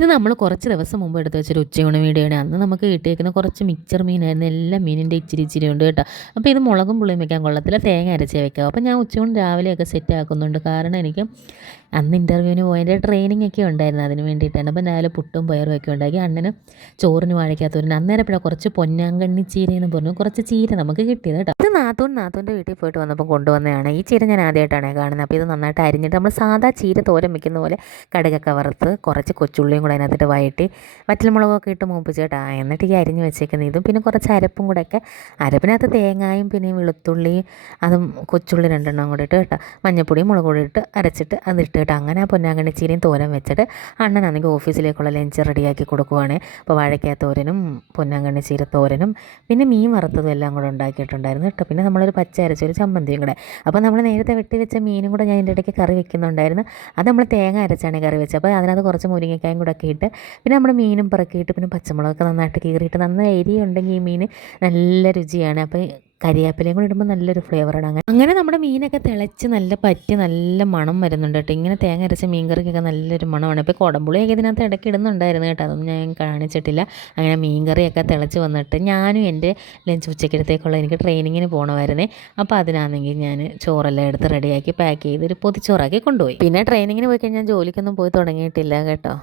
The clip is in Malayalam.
ഇത് നമ്മൾ കുറച്ച് ദിവസം മുമ്പ് എടുത്ത് വെച്ചൊരു ഉച്ചയൂണ് വീഡിയോയാണ്. അന്ന് നമുക്ക് കിട്ടിയേക്കുന്ന കുറച്ച് മിക്സർ മീനായിരുന്നു. എല്ലാ മീനിൻ്റെ ഇച്ചിരി ഇച്ചിരി ഉണ്ട് കേട്ടോ. അപ്പോൾ ഇത് മുളകും പുളിയും വെക്കാൻ കൊള്ളത്തില്ല, തേങ്ങ അരച്ചേ വെക്കാം. അപ്പോൾ ഞാൻ ഉച്ചയൂണ് രാവിലെയൊക്കെ സെറ്റ് ആക്കുന്നുണ്ട്. കാരണം എനിക്ക് അന്ന് ഇൻ്റർവ്യൂവിന് പോയതിൻ്റെ ട്രെയിനിങ് ഒക്കെ ഉണ്ടായിരുന്നു, അതിന് വേണ്ടിയിട്ടാണ്. അപ്പോൾ രാവിലെ പുട്ടും പയറും ഒക്കെ ഉണ്ടാക്കി അണ്ണന് ചോറിന് വാഴയ്ക്കാത്തവരുണ്ട്. അന്നേരപ്പോഴാണ് കുറച്ച് പൊന്നാങ്കണ്ണി ചീരയെന്ന് പറഞ്ഞു കുറച്ച് ചീര നമുക്ക് കിട്ടിയത് കേട്ടോ. ഇത് നാത്തൂൻ്റെ വീട്ടിൽ പോയിട്ട് വന്നപ്പോൾ കൊണ്ടുവന്നതാണ്. ഈ ചീര ഞാൻ ആദ്യമായിട്ടാണ് കാണുന്നത്. അപ്പോൾ ഇത് നന്നായിട്ട് അരിഞ്ഞിട്ട് നമ്മൾ സാധാ ചീര തോരൻ വെക്കുന്ന പോലെ കടുകൊക്കെ വറുത്ത് കുറച്ച് കൊച്ചുള്ളിയും കൂടെ അതിനകത്തിട്ട് വഴറ്റി വറ്റൽമുളകൊക്കെ ഇട്ട് മൂപ്പിച്ച് കേട്ടോ. എന്നിട്ട് ഈ അരിഞ്ഞ് വെച്ചേക്കുന്നത് ഇതും പിന്നെ കുറച്ച് അരപ്പും കൂടെ ഒക്കെ, അരപ്പിനകത്ത് തേങ്ങായും പിന്നെ വെളുത്തുള്ളിയും അതും കൊച്ചുള്ളി രണ്ടെണ്ണം കൂടെ ഇട്ട് കേട്ടോ, മഞ്ഞപ്പൊടിയും മുളക് പൊടി ഇട്ട് അരച്ചിട്ട് അതിട്ട് കേട്ടോ. അങ്ങനെ ആ പൊന്നാങ്കണ്ണി ചീരയും തോരൻ വെച്ചിട്ട് അണ്ണനാണെങ്കിൽ ഓഫീസിലേക്കുള്ള ലഞ്ച് റെഡിയാക്കി കൊടുക്കുവാണ്. അപ്പോൾ വാഴയ്ക്കാ തോരനും പൊന്നാങ്കണ്ണി ചീര തോരനും പിന്നെ മീൻ വറുത്തതും എല്ലാം കൂടെ ഉണ്ടാക്കിയിട്ടുണ്ടായിരുന്നു കേട്ടോ. പിന്നെ നമ്മളൊരു പച്ച അരച്ചൊരു ചമ്മന്തിയും കൂടെ. അപ്പോൾ നമ്മൾ നേരത്തെ വെട്ടി വെച്ച മീനും കൂടെ ഞാൻ ഇതിൻ്റെ ഇടയ്ക്ക് കറി വെക്കുന്നുണ്ടായിരുന്നു. അത് നമ്മൾ തേങ്ങ അരച്ചാണ് കറി വെച്ചത്. അപ്പോൾ അതിനകത്ത് കുറച്ച് മുരിങ്ങക്കായും കൂടെ ഒക്കെ ഇട്ട് പിന്നെ നമ്മുടെ മീനും പറക്കിയിട്ട് പിന്നെ പച്ചമുളകൊക്കെ നന്നായിട്ട് കീറിയിട്ട് നന്നായി എരിയുണ്ടെങ്കിൽ ഈ മീൻ നല്ല രുചിയാണ്. അപ്പോൾ കരിയാപ്പിലയും കൂടി ഇടുമ്പോൾ നല്ലൊരു ഫ്ലേവറാണ്. അങ്ങനെ നമ്മുടെ മീനൊക്കെ തിളച്ച് നല്ല മണം വരുന്നുണ്ട് കേട്ടോ. ഇങ്ങനെ തേങ്ങ അരച്ച മീൻ കറിക്കൊക്കെ നല്ലൊരു മണമാണ്. ഇപ്പോൾ കുടംപുളിയൊക്കെ ഇതിനകത്ത് ഇടയ്ക്ക് ഇടുന്നുണ്ടായിരുന്നു കേട്ടോ, അതൊന്നും ഞാൻ കാണിച്ചിട്ടില്ല. അങ്ങനെ മീൻ കറിയൊക്കെ തിളച്ച് വന്നിട്ട് ഞാനും എൻ്റെ ലഞ്ച് ഉച്ചക്കലത്തേക്കുള്ള എനിക്ക് ട്രെയിനിങ്ങിന് പോകണമായിരുന്നേ. അപ്പോൾ അതിനാണെങ്കിൽ ഞാൻ ചോറെല്ലാം എടുത്ത് റെഡിയാക്കി പാക്ക് ചെയ്ത് ഒരു പൊതിച്ചോറാക്കി കൊണ്ടുപോയി. പിന്നെ ട്രെയിനിങ്ങിന് പോയി കഴിഞ്ഞാൽ ജോലിക്കൊന്നും പോയി തുടങ്ങിയിട്ടില്ല കേട്ടോ.